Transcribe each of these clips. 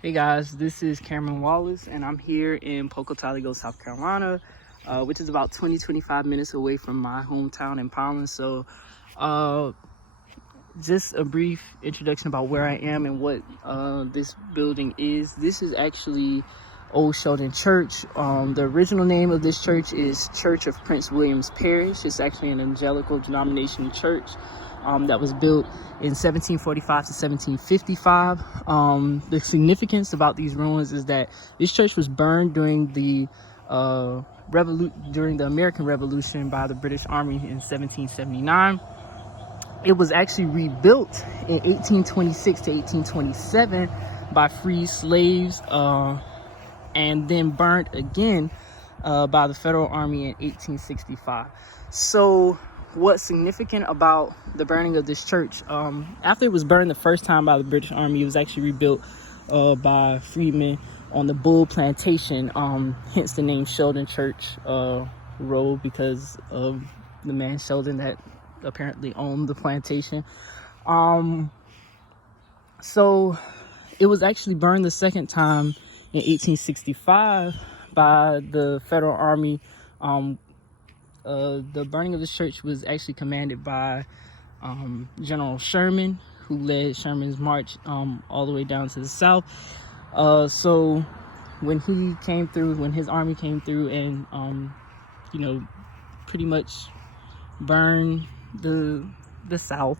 Hey guys, this is Cameron Wallace, and I'm here in Pocatello, South Carolina, which is about 20-25 minutes away from my hometown in Poland. So just a brief introduction about where I am and what this building is. This is actually Old Sheldon Church. The original name of this church is Church of Prince William's Parish. It's actually an evangelical denomination church that was built in 1745 to 1755. The significance about these ruins is that this church was burned during the American Revolution by the British Army in 1779. It was actually rebuilt in 1826 to 1827 by free slaves, and then burnt again by the Federal Army in 1865. So what's significant about the burning of this church, after it was burned the first time by the British Army, it was actually rebuilt by freedmen on the Bull Plantation, hence the name Sheldon Church Road, because of the man Sheldon that apparently owned the plantation. So it was actually burned the second time in 1865 by the Federal Army. The burning of this church was actually commanded by General Sherman, who led Sherman's march all the way down to the south. So when his army came through and pretty much burned the south,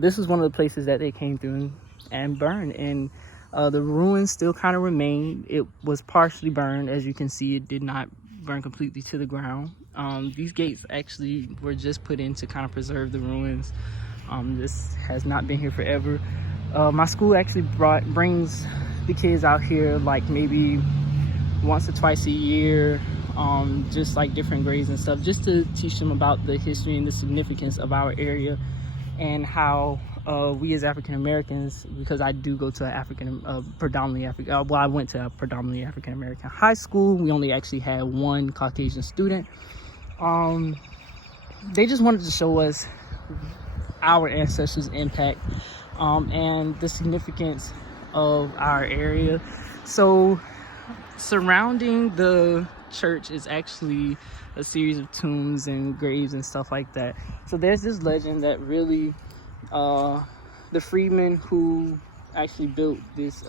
this was one of the places that they came through and burned, and the ruins still kind of remain. It was partially burned. As you can see, it did not burn completely to the ground. These gates actually were just put in to kind of preserve the ruins. This has not been here forever. My school actually brings the kids out here like maybe once or twice a year, just like different grades and stuff, just to teach them about the history and the significance of our area, and how we as African Americans, because I do go to I went to a predominantly African American high school. We only actually had one Caucasian student. They just wanted to show us our ancestors' impact and the significance of our area. So surrounding the church is actually a series of tombs and graves and stuff like that. So there's this legend that really the freedmen who actually built this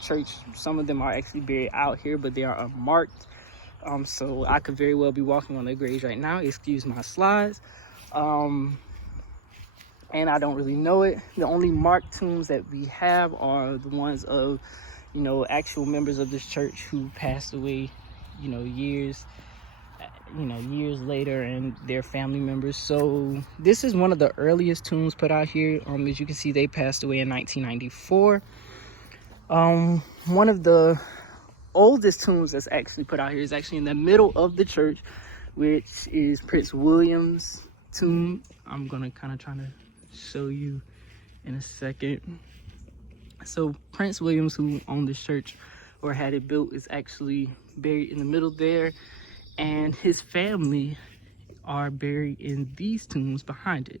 church, some of them are actually buried out here, but they are unmarked. So I could very well be walking on their graves right now. Excuse my slides. And I don't really know it. The only marked tombs that we have are the ones of, actual members of this church who passed away, years later, and their family members. So this is one of the earliest tombs put out here. As you can see, they passed away in 1994. One of the oldest tombs that's actually put out here is actually in the middle of the church, which is Prince William's tomb. I'm gonna kind of try to show you in a second. So Prince Williams, who owned this church or had it built, is actually buried in the middle there, and his family are buried in these tombs behind it.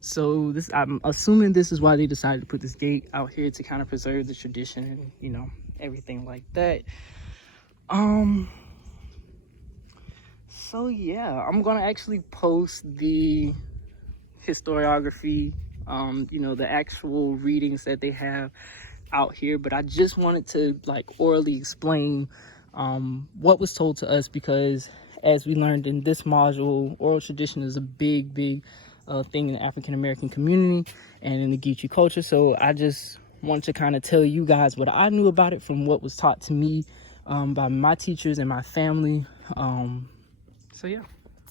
So I'm assuming this is why they decided to put this gate out here, to kind of preserve the tradition and everything like that. So yeah, I'm gonna actually post the historiography, the actual readings that they have out here, but I just wanted to orally explain what was told to us, because as we learned in this module, oral tradition is a big thing in the African American community and in the Geechee culture. So I just wanted to kind of tell you guys what I knew about it from what was taught to me by my teachers and my family. So yeah.